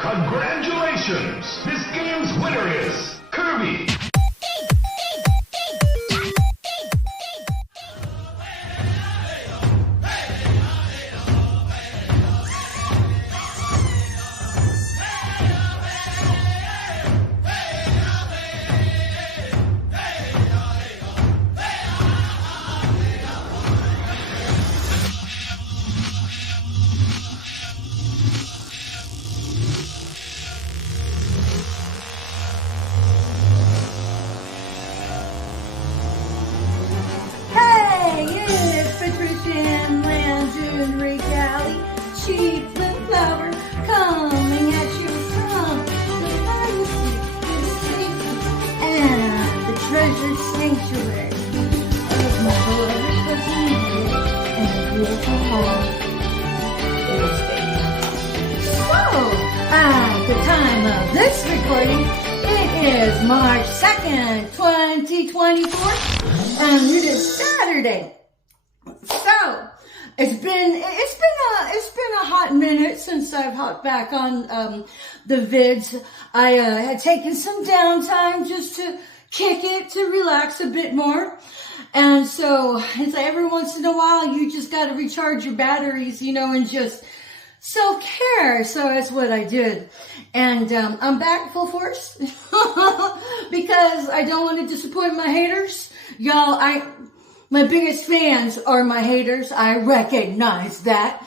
Congratulations! This game's winner is Kirby! Chief Flower coming at you from the privacy, the safety, and the treasured sanctuary of my beloved cousin and the beautiful home. So, at the time of this recording, it is March 2nd, 2024, and it is Saturday. So, it's been a hot minute since I've hopped back on the vids. I had taken some downtime just to kick it, to relax a bit more. And so it's like every once in a while you just got to recharge your batteries, and just self-care. So that's what I did. And I'm back full force because I don't want to disappoint my haters. Y'all, my biggest fans are my haters. I recognize that.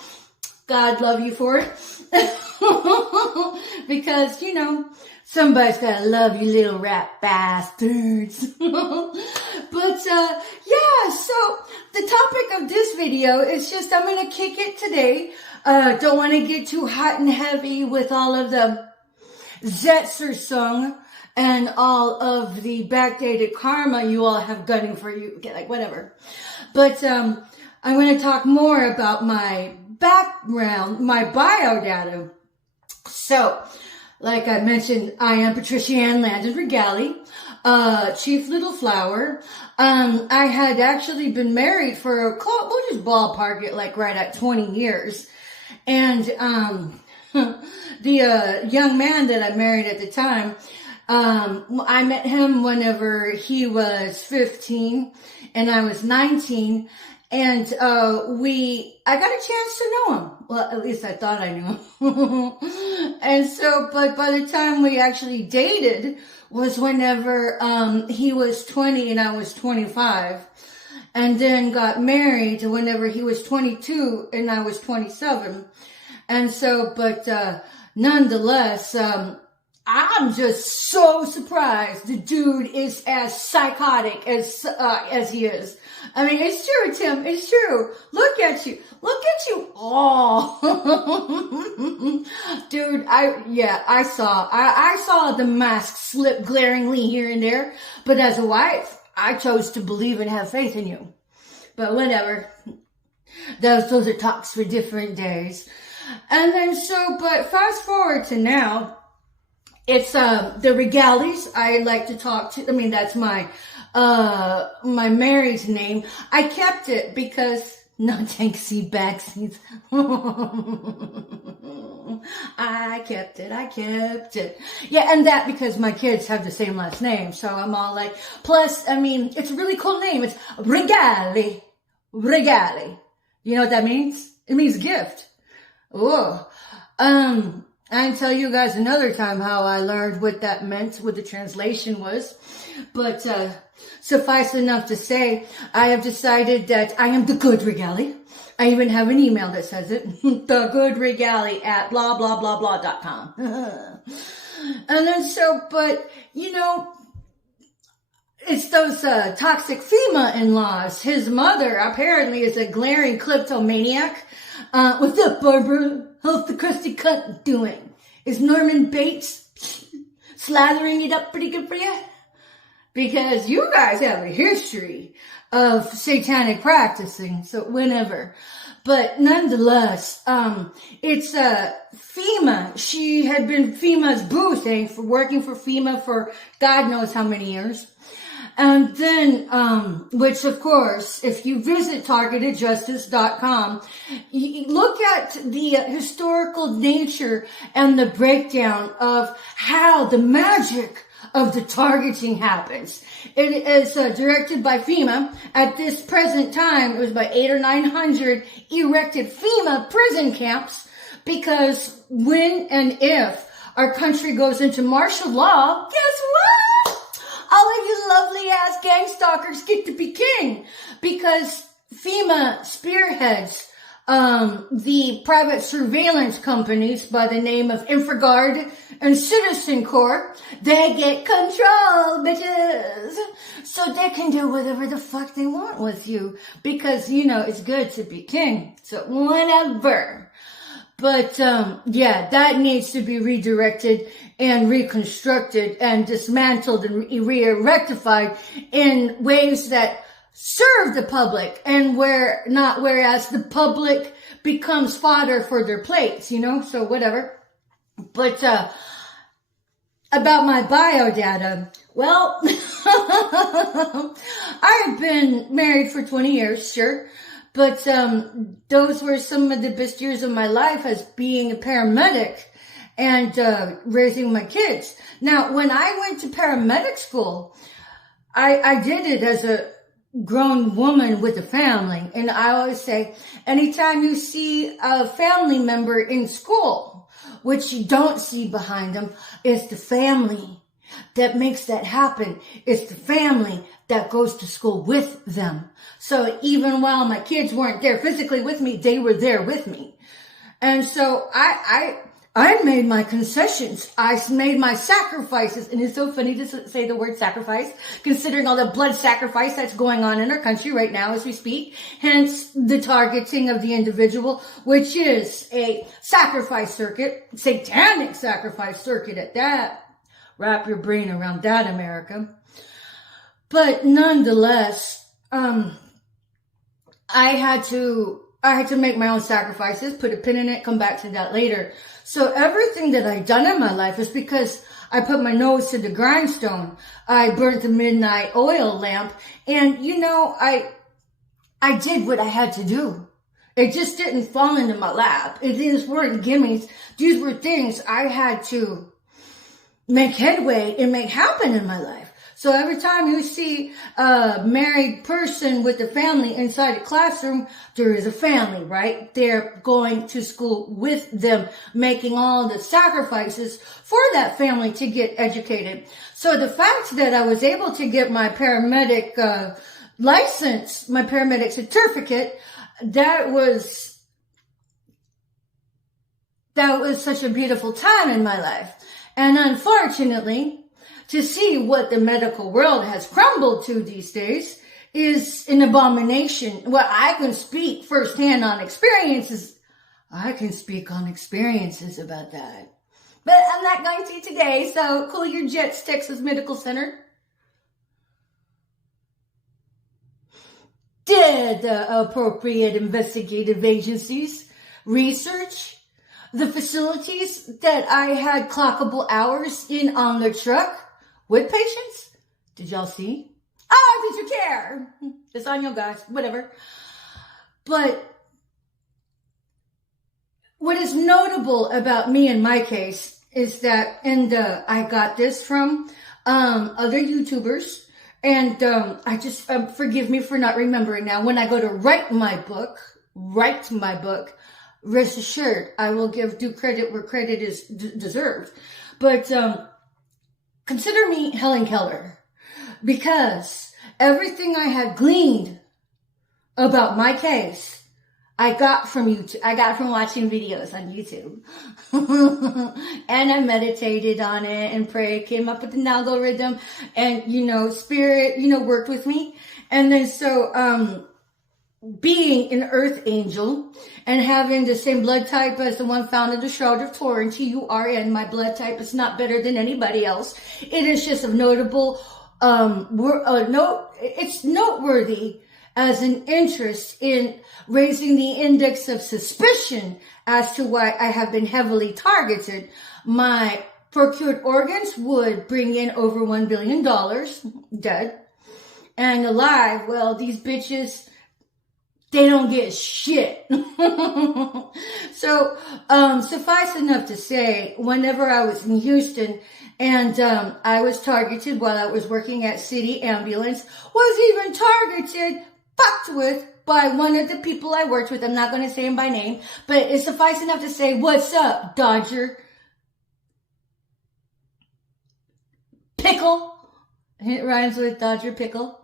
God love you for it. Because, somebody's gotta love you little rat bastards. But, yeah, so the topic of this video is just, I'm gonna kick it today. Don't want to get too hot and heavy with all of the Zetzer song and all of the backdated karma you all have gunning for you. Okay, like whatever. But I'm going to talk more about my background, my bio data. So, like I mentioned, I am Patricia Ann Landon Regali, Chief Little Flower. I had actually been married for, we'll just ballpark it like right at 20 years. And the young man that I married at the time, I met him whenever he was 15 and I was 19, and I got a chance to know him. Well, at least I thought I knew him. And so, but by the time we actually dated was whenever he was 20 and I was 25, and then got married whenever he was 22 and I was 27. And so, but nonetheless, I'm just so surprised the dude is as psychotic as he is. I mean, it's true, Tim. It's true. Look at you. Oh, dude. I saw the mask slip glaringly here and there. But as a wife, I chose to believe and have faith in you. But whatever. Those are talks for different days. And then but fast forward to now. It's, the Regalies I like to talk to. I mean, that's my married name. I kept it because, no thanks, seed backsies. I kept it. Yeah, and that because my kids have the same last name. So I'm all like, plus, I mean, it's a really cool name. It's Regali. You know what that means? It means gift. Oh, I can tell you guys another time how I learned what that meant, what the translation was. But suffice enough to say, I have decided that I am the good Regali. I even have an email that says it. The good Regali at blah, blah, blah, blah.com. And then but, it's those toxic FEMA in-laws. His mother apparently is a glaring kleptomaniac. What's up, Barbara? How's the crusty cunt doing? Is Norman Bates slathering it up pretty good for you? Because you guys have a history of satanic practicing, so whenever. But nonetheless, it's FEMA. She had been FEMA's boo thing for working for FEMA for God knows how many years. And then, which of course, if you visit targetedjustice.com, you look at the historical nature and the breakdown of how the magic of the targeting happens. It is directed by FEMA. At this present time, it was about 800 or 900 erected FEMA prison camps, because when and if our country goes into martial law, guess what? All of you lovely ass gang stalkers get to be king, because FEMA spearheads the private surveillance companies by the name of InfraGard and Citizen Corps. They get control, bitches. So they can do whatever the fuck they want with you, because, you know, it's good to be king. So whatever. But, yeah, that needs to be redirected and reconstructed and dismantled and rectified in ways that serve the public, and whereas the public becomes fodder for their plates, you know, so whatever. But, about my biodata, well, I've been married for 20 years, sure. But, those were some of the best years of my life as being a paramedic and, raising my kids. Now, when I went to paramedic school, I did it as a grown woman with a family. And I always say, anytime you see a family member in school, which you don't see behind them, is the family that makes that happen. It's the family that goes to school with them. So even while my kids weren't there physically with me, they were there with me. And so I made my concessions. I made my sacrifices. And it's so funny to say the word sacrifice, considering all the blood sacrifice that's going on in our country right now as we speak. Hence the targeting of the individual, which is a sacrifice circuit, satanic sacrifice circuit at that. Wrap your brain around that, America. But nonetheless, I had to make my own sacrifices, put a pin in it, come back to that later. So everything that I've done in my life is because I put my nose to the grindstone. I burnt the midnight oil lamp, and you know, I did what I had to do. It just didn't fall into my lap. These weren't gimmies. These were things I had to make headway and make happen in my life. So every time you see a married person with a family inside a classroom, there is a family, right? They're going to school with them, making all the sacrifices for that family to get educated. So the fact that I was able to get my paramedic license, my paramedic certificate, that was such a beautiful time in my life. And unfortunately, to see what the medical world has crumbled to these days is an abomination. Well, I can speak firsthand on experiences. I can speak on experiences about that. But I'm not going to today, so cool your jets, Texas Medical Center. Did the appropriate investigative agencies research the facilities that I had clockable hours in on the truck with patients? Did y'all see? Oh, did you care? It's on you guys, whatever. But what is notable about me in my case is that, and I got this from other YouTubers, and I just, forgive me for not remembering now. When I go to write my book, rest assured, I will give due credit where credit is deserved. But consider me Helen Keller, because everything I had gleaned about my case, I got from YouTube. I got from watching videos on YouTube. And I meditated on it and prayed, came up with an algorithm, and, you know, spirit, you know, worked with me. And then so, being an earth angel and having the same blood type as the one found in the Shroud of Turin, TURN, my blood type is not better than anybody else. It is just of notable, it's noteworthy as an interest in raising the index of suspicion as to why I have been heavily targeted. My procured organs would bring in over $1 billion dead. And alive, well, these bitches, they don't get shit. So, suffice enough to say, whenever I was in Houston and I was targeted while I was working at City Ambulance, was even targeted, fucked with by one of the people I worked with. I'm not going to say him by name, but it's suffice enough to say, what's up, Dodger Pickle? It rhymes with Dodger Pickle.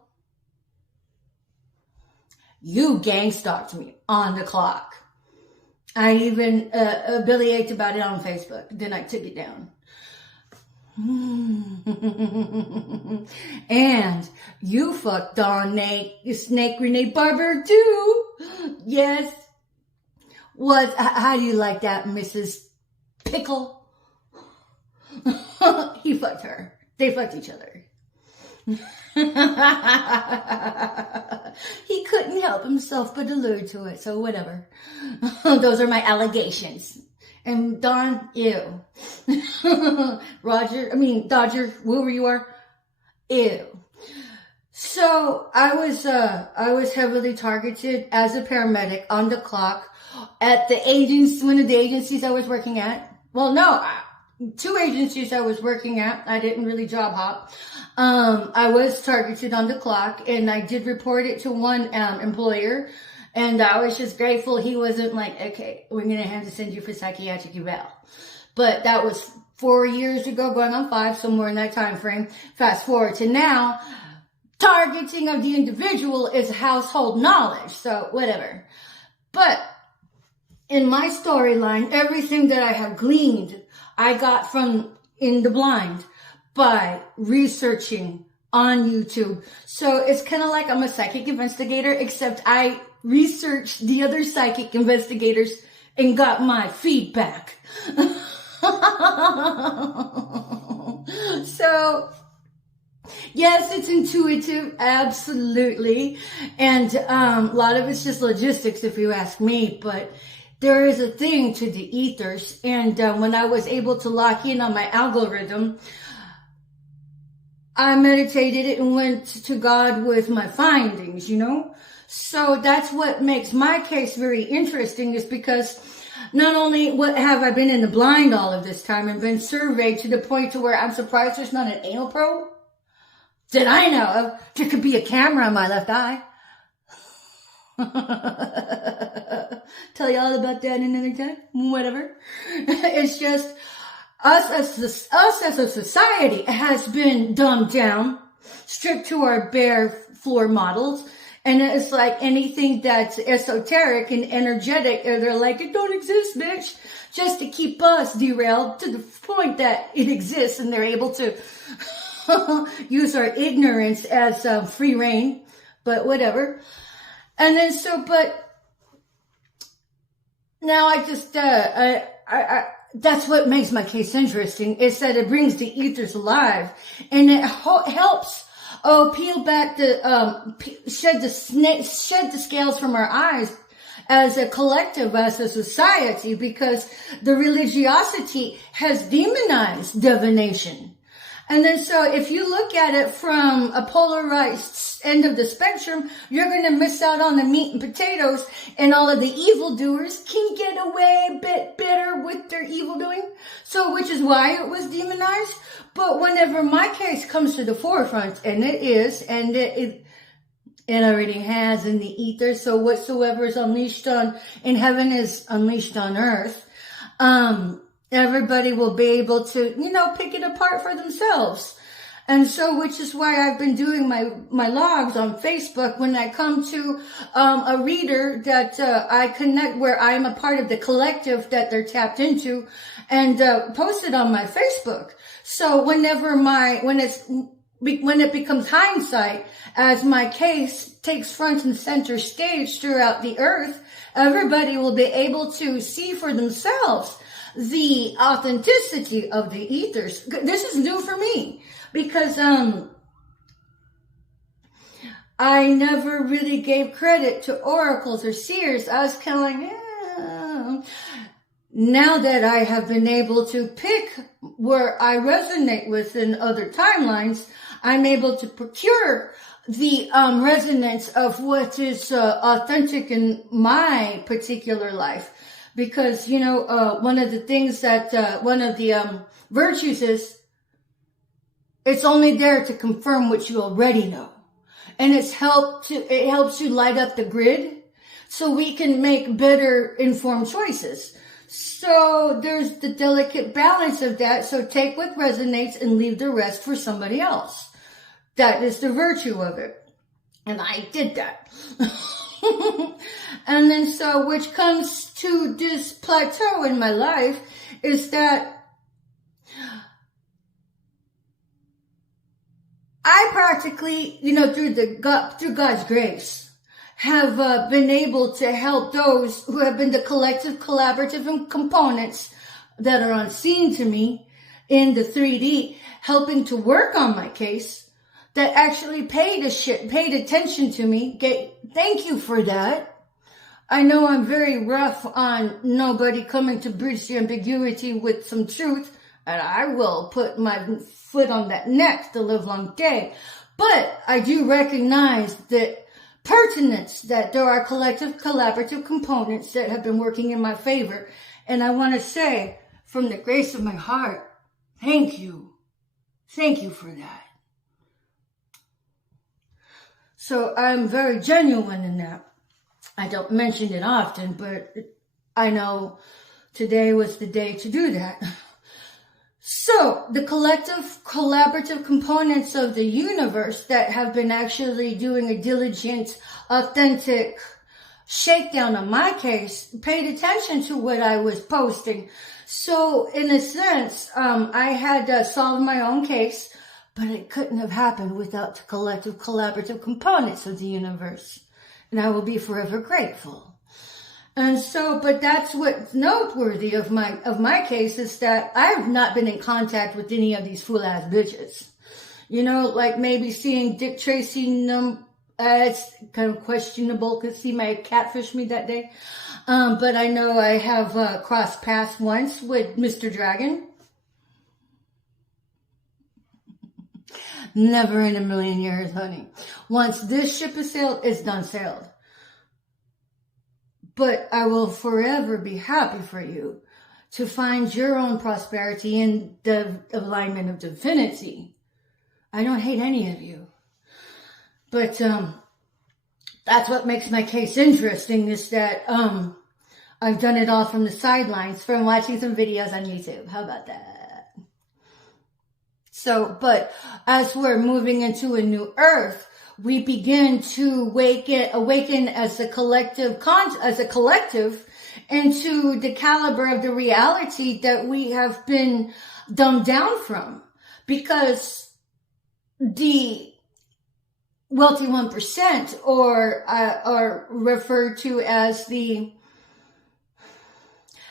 You gang stalked me on the clock. I even bellyached about it on Facebook. Then I took it down. And you fucked Dawn Snake Renee Barber too. Yes. What? How do you like that, Mrs. Pickle? He fucked her. They fucked each other. He couldn't help himself but allude to it, so whatever. Those are my allegations. And Don, ew. Dodger, whoever you are, ew. So I was heavily targeted as a paramedic on the clock at one of the agencies I was working at. Well, no, 2 agencies I was working at. I didn't really job hop. I was targeted on the clock, and I did report it to one employer, and I was just grateful he wasn't like, okay, we're gonna have to send you for psychiatric eval. But that was 4 years ago, going on 5, somewhere in that time frame. Fast forward to now, targeting of the individual is household knowledge, so whatever. But in my storyline, everything that I have gleaned, I got from In the Blind by researching on YouTube. So it's kind of like I'm a psychic investigator, except I researched the other psychic investigators and got my feedback. So, yes, it's intuitive, absolutely. And a lot of it's just logistics, if you ask me, but there is a thing to the ethers. And when I was able to lock in on my algorithm, I meditated it and went to God with my findings, So that's what makes my case very interesting, is because not only have I been in the blind all of this time and been surveyed to the point to where I'm surprised there's not an anal probe that I know of. There could be a camera on my left eye. Tell you all about that another time. Whatever. It's just us as a society has been dumbed down, stripped to our bare floor models. And it's like anything that's esoteric and energetic, they're like, it don't exist, bitch. Just to keep us derailed to the point that it exists, and they're able to use our ignorance as free reign, but whatever. And then but now I just, that's what makes my case interesting, is that it brings the ethers alive, and it helps peel back shed the scales from our eyes as a collective, as a society, because the religiosity has demonized divination. And then so if you look at it from a polarized end of the spectrum, you're going to miss out on the meat and potatoes, and all of the evildoers can get away a bit better with their evildoing. So, which is why it was demonized. But whenever my case comes to the forefront, and it is, and it already has in the ether, so whatsoever is unleashed in heaven is unleashed on earth, everybody will be able to, pick it apart for themselves. And so, which is why I've been doing my logs on Facebook when I come to a reader that I connect, where I'm a part of the collective that they're tapped into, and post it on my Facebook. So when it becomes hindsight, as my case takes front and center stage throughout the earth, everybody will be able to see for themselves the authenticity of the ethers. This is new for me, because I never really gave credit to oracles or seers. I was kind of like, yeah. Now that I have been able to pick where I resonate with in other timelines, I'm able to procure the resonance of what is authentic in my particular life. Because, one of the things that, one of the virtues is, it's only there to confirm what you already know. And it helps you light up the grid so we can make better informed choices. So there's the delicate balance of that. So take what resonates and leave the rest for somebody else. That is the virtue of it. And I did that. And then so, which comes to this plateau in my life is that I practically, through God's grace, have been able to help those who have been the collective, collaborative, and components that are unseen to me in the 3D, helping to work on my case, that actually paid attention to me. Thank you for that. I know I'm very rough on nobody coming to bridge the ambiguity with some truth, and I will put my foot on that neck the livelong day. But I do recognize that pertinence, that there are collective, collaborative components that have been working in my favor. And I want to say, from the grace of my heart, thank you. Thank you for that. So I'm very genuine in that. I don't mention it often, but I know today was the day to do that. So the collective, collaborative components of the universe that have been actually doing a diligent, authentic shakedown on my case paid attention to what I was posting. So in a sense, I had solved my own case, but it couldn't have happened without the collective, collaborative components of the universe. And I will be forever grateful. And so, but that's what's noteworthy of my case is that I've not been in contact with any of these fool ass bitches. Like maybe seeing Dick Tracy, it's kind of questionable because he might catfish me that day. But I know I have crossed paths once with Mr. Dragon. Never in a million years, honey. Once this ship is sailed, it's done sailed. But I will forever be happy for you to find your own prosperity in the alignment of divinity. I don't hate any of you. But that's what makes my case interesting is that I've done it all from the sidelines, from watching some videos on YouTube. How about that? So, but as we're moving into a new earth, we begin to awaken as a collective into the caliber of the reality that we have been dumbed down from. Because the wealthy 1%, or are referred to as the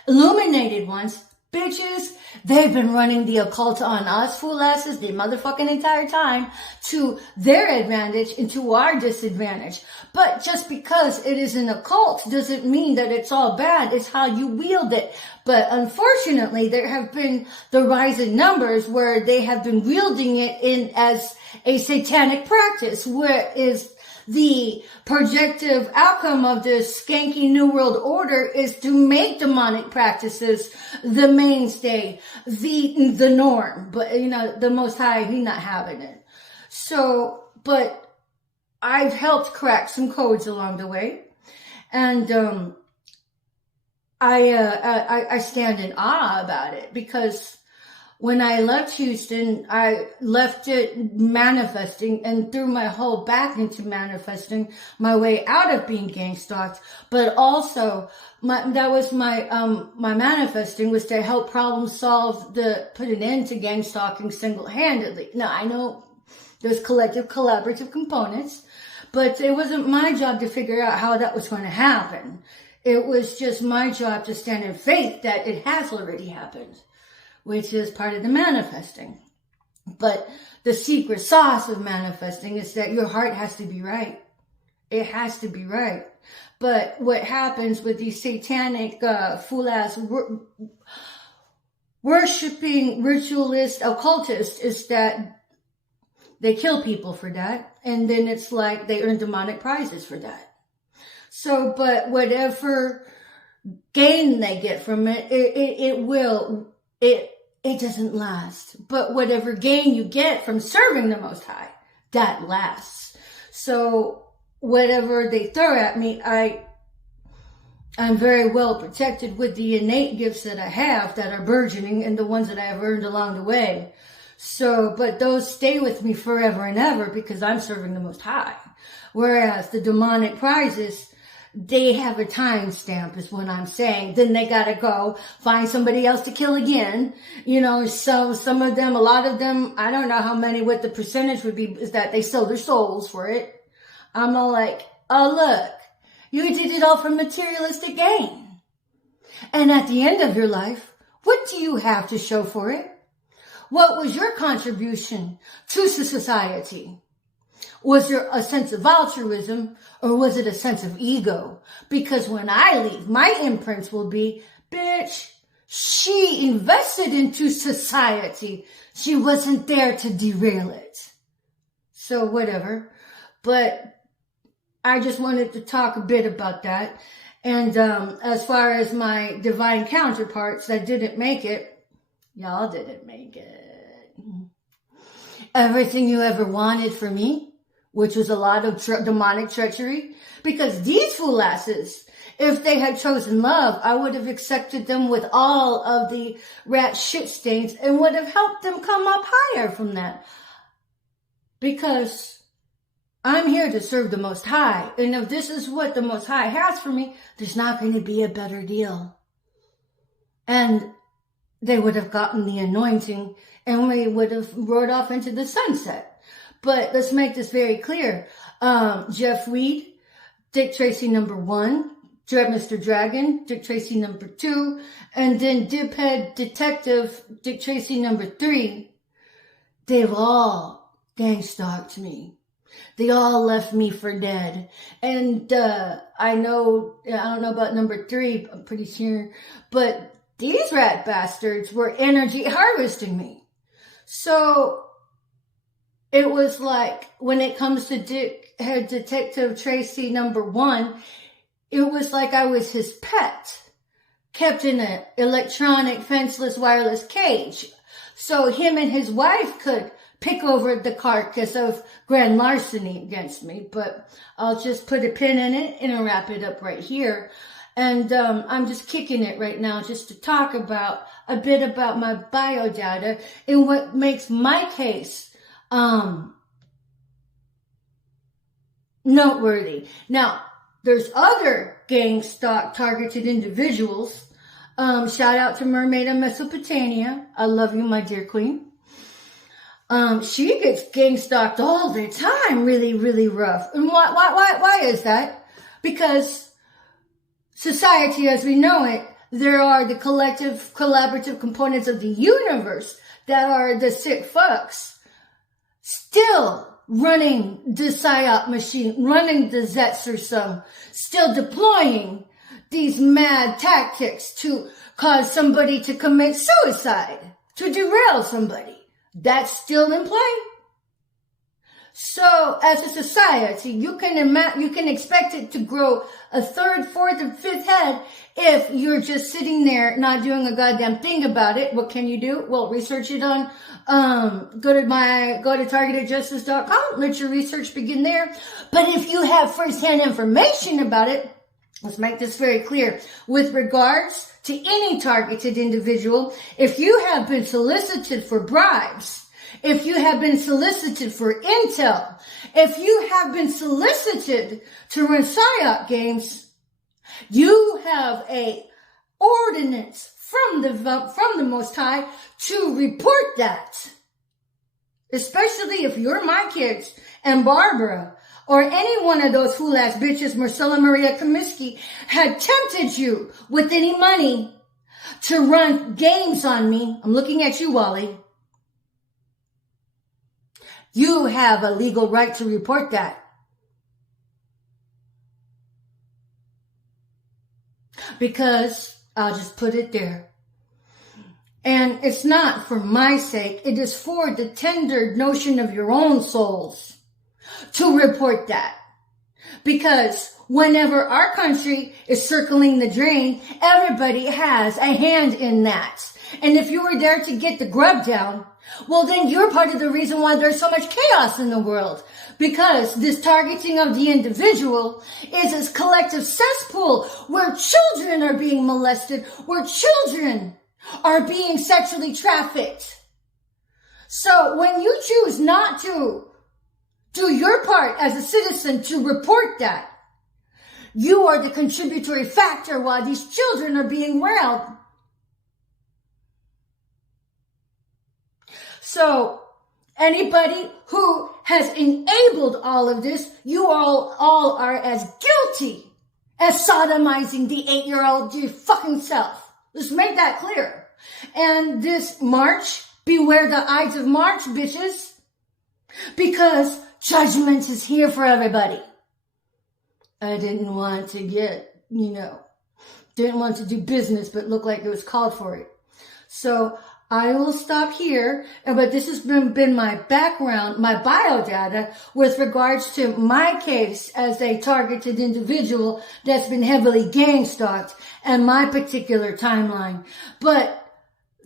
illuminated ones, bitches, they've been running the occult on us fool asses the motherfucking entire time to their advantage and to our disadvantage. But just because it is an occult doesn't mean that it's all bad. It's how you wield it. But unfortunately, there have been the rise in numbers where they have been wielding it in as a satanic practice, where is the projective outcome of this skanky new world order is to make demonic practices the mainstay, the norm. But, the Most High, He's not having it. So, but I've helped crack some codes along the way. And, I stand in awe about it because when I left Houston, I left it manifesting and threw my whole back into manifesting my way out of being gang stalked. But also, my manifesting was to help problem solve put an end to gang stalking single-handedly. Now, I know there's collective, collaborative components, but it wasn't my job to figure out how that was going to happen. It was just my job to stand in faith that it has already happened, which is part of the manifesting. But the secret sauce of manifesting is that your heart has to be right. It has to be right. But what happens with these satanic, fool-ass, worshipping ritualist occultists is that They kill people for that. And then it's like they earn demonic prizes for that. So, but whatever gain they get from it, it doesn't last. But whatever gain you get from serving the Most High, that lasts. So whatever they throw at me, I'm very well protected with the innate gifts that I have that are burgeoning and the ones that I have earned along the way. So, but those stay with me forever and ever because I'm serving the Most High. Whereas the demonic prizes, they have a time stamp is what I'm saying. Then they gotta go find somebody else to kill again. So some of them, a lot of them, I don't know how many, what the percentage would be, is that they sell their souls for it. I'm all like, oh look, you did it all for materialistic gain. And at the end of your life, what do you have to show for it? What was your contribution to society? Was there a sense of altruism or was it a sense of ego? Because when I leave, my imprints will be, bitch, she invested into society. She wasn't there to derail it. So whatever. But I just wanted to talk a bit about that. And as far as my divine counterparts that didn't make it, y'all didn't make it. Everything you ever wanted for me, which was a lot of demonic treachery, because these fool asses, if they had chosen love, I would have accepted them with all of the rat shit stains and would have helped them come up higher from that. Because I'm here to serve the Most High. And if this is what the Most High has for me, there's not going to be a better deal. And they would have gotten the anointing and we would have rode off into the sunset. But let's make this very clear. Jeff Weed, Dick Tracy number 1, Mr. Dragon, Dick Tracy number 2, and then Diphead Detective, Dick Tracy number 3. They've all gang-stalked me. They all left me for dead. And I don't know about number 3, I'm pretty sure, but these rat bastards were energy harvesting me. So it was like, when it comes to Dickhead Detective Tracy number 1, it was like I was his pet, kept in an electronic fenceless wireless cage. So him and his wife could pick over the carcass of grand larceny against me. But I'll just put a pin in it and wrap it up right here. And I'm just kicking it right now just to talk about a bit about my biodata and what makes my case noteworthy. Now, there's other gang stalk targeted individuals. Shout out to Mermaid of Mesopotamia. I love you, my dear queen. She gets gang stalked all the time, really, really rough. And why is that? Because society as we know it, there are the collective, collaborative components of the universe that are the sick fucks still running the PSYOP machine, running the Zetzersum, still deploying these mad tactics to cause somebody to commit suicide, to derail somebody. That's still in play. So, as a society, you can expect it to grow a 3rd, 4th, and 5th head if you're just sitting there not doing a goddamn thing about it. What can you do? Well, research it on, go to targetedjustice.com. Let your research begin there. But if you have firsthand information about it, let's make this very clear. With regards to any targeted individual, if you have been solicited for bribes, if you have been solicited for intel, if you have been solicited to run PSYOP games, you have a ordinance from the Most High to report that. Especially if you're my kids and Barbara or any one of those fool-ass bitches, Marcella Maria Comiskey, had tempted you with any money to run games on me. I'm looking at you, Wally. You have a legal right to report that. Because, I'll just put it there, And it's not for my sake. It is for the tender notion of your own souls to report that. Because whenever our country is circling the drain, everybody has a hand in that. And if you were there to get the grub down, well, then you're part of the reason why there's so much chaos in the world. Because this targeting of the individual is this collective cesspool where children are being molested, where children are being sexually trafficked. So when you choose not to do your part as a citizen to report that, you are the contributory factor while these children are being railed. So anybody who has enabled all of this, you all are as guilty as sodomizing the 8-year-old to your fucking self. Let's make that clear. And this March, beware the Ides of March, bitches. Because judgment is here for everybody. I didn't want to get, didn't want to do business, but looked like it was called for it. So I will stop here, but this has been my background, my biodata with regards to my case as a targeted individual that's been heavily gang stalked and my particular timeline. But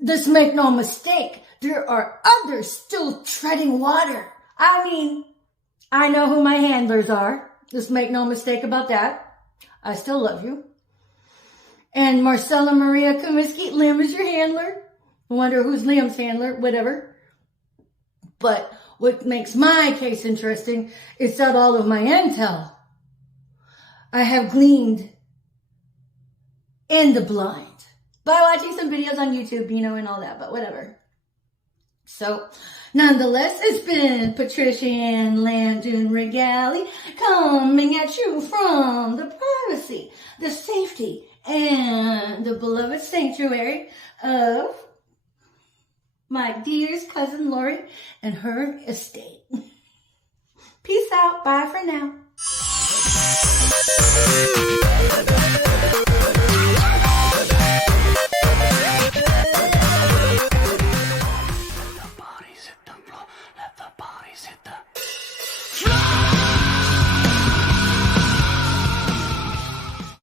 let's make no mistake, there are others still treading water. I mean, I know who my handlers are. Let's make no mistake about that. I still love you. And Marcella Maria Comiskey, Liam is your handler. I wonder who's Liam's handler, whatever. But what makes my case interesting is that all of my intel I have gleaned in the blind by watching some videos on YouTube, and all that, but whatever. So, nonetheless, it's been Patricia Ann Landon Regali coming at you from the privacy, the safety, and the beloved sanctuary of my dearest cousin Lori and her estate. Peace out. Bye for now.